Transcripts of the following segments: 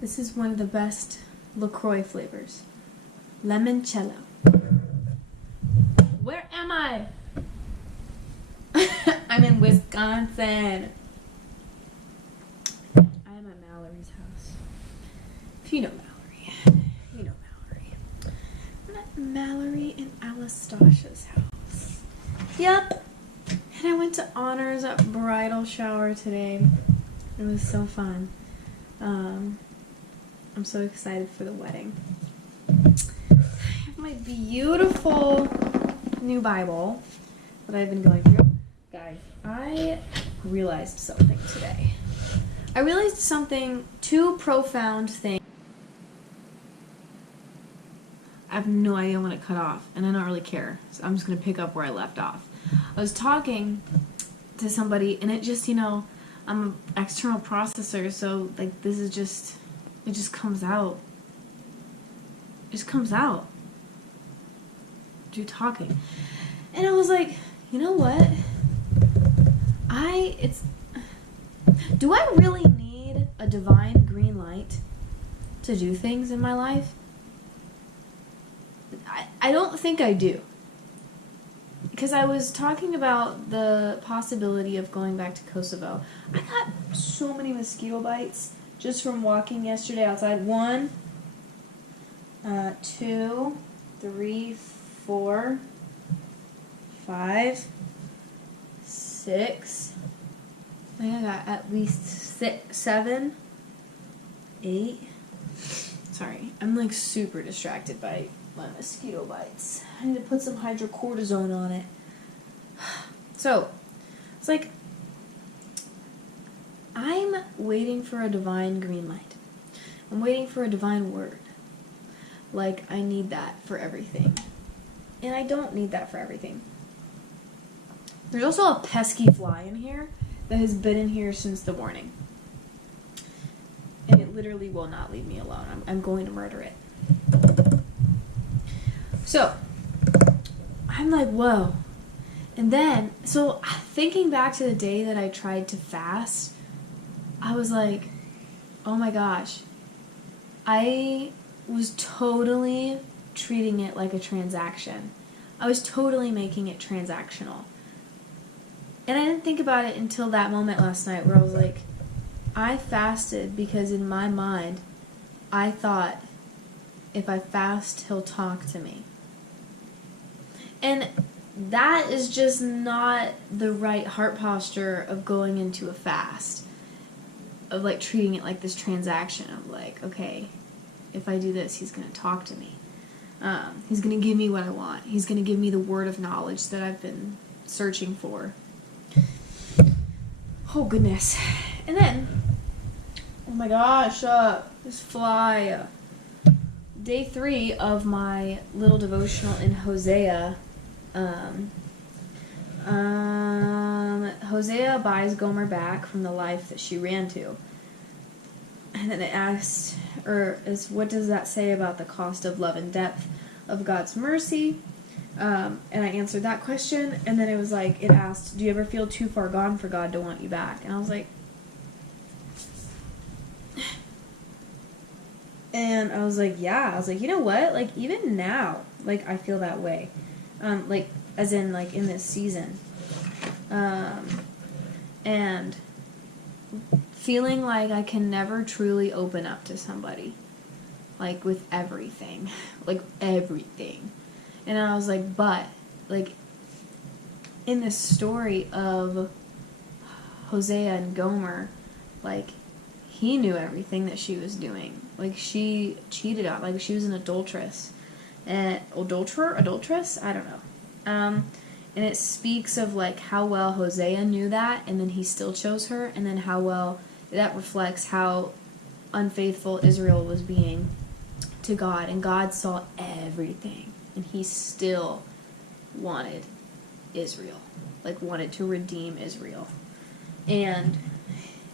This is one of the best LaCroix flavors. Limoncello. Where am I? I'm in Wisconsin. I'm at Mallory's house. If you know Mallory, you know Mallory. I'm at Mallory and Alastasia's house. Yep. And I went to Honor's bridal shower today. It was so fun. I'm so excited for the wedding. I have my beautiful new Bible that I've been going through. Guys, I realized something today. I realized something, two profound things. I have no idea when it cut off, and I don't really care. So I'm just going to pick up where I left off. I was talking to somebody, and it just, I'm an external processor, so, this is just, it just comes out. It just comes out. You're talking. And I was like, you know what? Do I really need a divine green light to do things in my life? I don't think I do. Because I was talking about the possibility of going back to Kosovo. I got so many mosquito bites just from walking yesterday outside. 1, 2, 3, 4, 5, 6. I think I got at least 7, 8. Sorry, I'm super distracted by my mosquito bites. I need to put some hydrocortisone on it. So, it's I'm waiting for a divine green light. I'm waiting for a divine word. I need that for everything. And I don't need that for everything. There's also a pesky fly in here that has been in here since the morning. And it literally will not leave me alone. I'm going to murder it. So, I'm like, whoa. And then, so thinking back to the day that I tried to fast, I was like, oh my gosh. I was totally treating it like a transaction. I was totally making it transactional. And I didn't think about it until that moment last night where I was like, I fasted because in my mind, I thought, if I fast, he'll talk to me. And that is just not the right heart posture of going into a fast. Of treating it like this transaction of okay, if I do this, he's going to talk to me. He's going to give me what I want. He's going to give me the word of knowledge that I've been searching for. Oh, goodness. And then, oh my gosh, this fly. Day 3 of my little devotional in Hosea. Hosea buys Gomer back from the life that she ran to. And then it asked, what does that say about the cost of love and depth of God's mercy? And I answered that question, and then it was it asked, do you ever feel too far gone for God to want you back? And I was yeah. I was you know what? Even now, I feel that way. As in, in this season. And feeling I can never truly open up to somebody. With everything. Everything. And I was but, in this story of Hosea and Gomer, he knew everything that she was doing. She cheated on, she was an adulteress. Adulteress? I don't know. And it speaks of, how well Hosea knew that, and then he still chose her, and then how well that reflects how unfaithful Israel was being to God, and God saw everything. And he still wanted Israel. Wanted to redeem Israel. And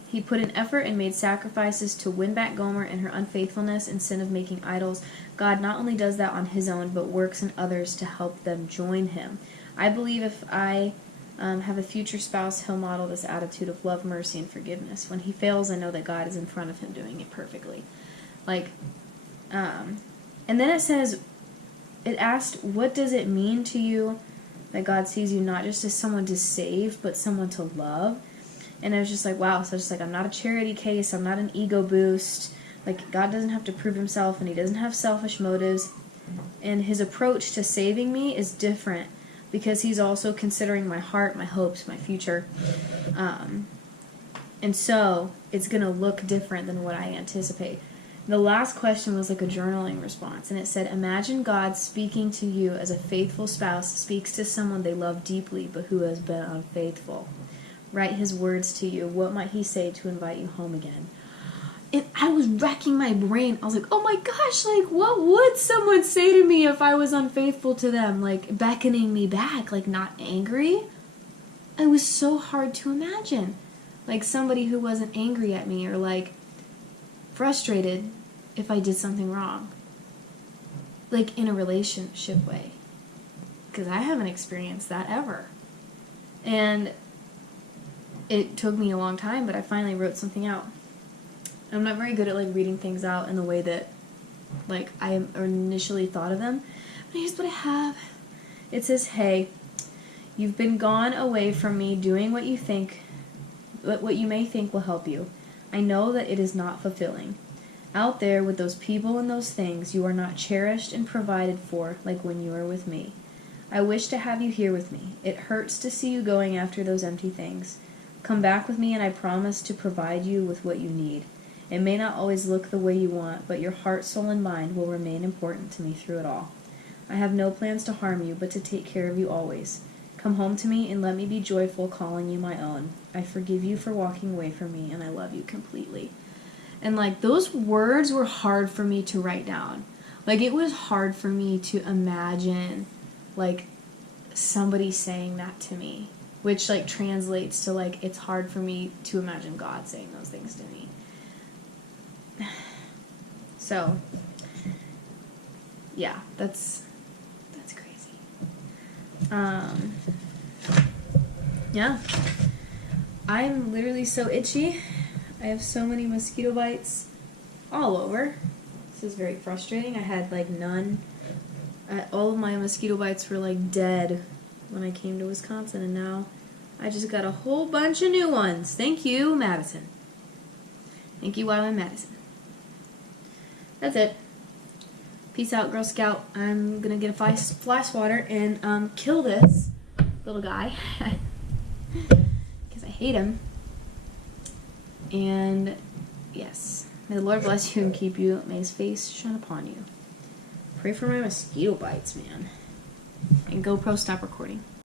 he put in effort and made sacrifices to win back Gomer and her unfaithfulness and sin of making idols. God not only does that on his own, but works in others to help them join him. I believe if I have a future spouse, he'll model this attitude of love, mercy, and forgiveness. When he fails, I know that God is in front of him doing it perfectly. Like, and then it asked, what does it mean to you that God sees you not just as someone to save, but someone to love? And I was just like, wow. So just like, I'm not a charity case. I'm not an ego boost. Like, God doesn't have to prove himself, and he doesn't have selfish motives. And his approach to saving me is different because he's also considering my heart, my hopes, my future. And so it's going to look different than what I anticipate. The last question was like a journaling response, and it said, imagine God speaking to you as a faithful spouse speaks to someone they love deeply but who has been unfaithful. Write his words to you. What might he say to invite you home again? And I was racking my brain. I was like, oh my gosh, like, what would someone say to me if I was unfaithful to them? Like, beckoning me back, like, not angry? It was so hard to imagine. Like, somebody who wasn't angry at me or, like, frustrated if I did something wrong. Like, in a relationship way. Because I haven't experienced that ever. And it took me a long time, but I finally wrote something out. I'm not very good at, like, reading things out in the way that, like, I initially thought of them. But here's what I have. It says, hey, you've been gone away from me doing what you may think will help you. I know that it is not fulfilling. Out there with those people and those things, you are not cherished and provided for like when you are with me. I wish to have you here with me. It hurts to see you going after those empty things. Come back with me and I promise to provide you with what you need. It may not always look the way you want, but your heart, soul, and mind will remain important to me through it all. I have no plans to harm you, but to take care of you always. Come home to me and let me be joyful calling you my own. I forgive you for walking away from me, and I love you completely. And, like, those words were hard for me to write down. Like, it was hard for me to imagine, like, somebody saying that to me. Which, like, translates to, like, it's hard for me to imagine God saying those things to me. So, yeah, that's crazy. Yeah. I'm literally so itchy. I have so many mosquito bites all over. This is very frustrating. I had, like, none. All of my mosquito bites were, like, dead when I came to Wisconsin, and now I just got a whole bunch of new ones. Thank you, Madison. Thank you, Madison. That's it. Peace out, Girl Scout. I'm gonna get a fly swatter and kill this little guy because I hate him. And yes, may the Lord bless you and keep you. May his face shine upon you. Pray for my mosquito bites, man. And GoPro, stop recording.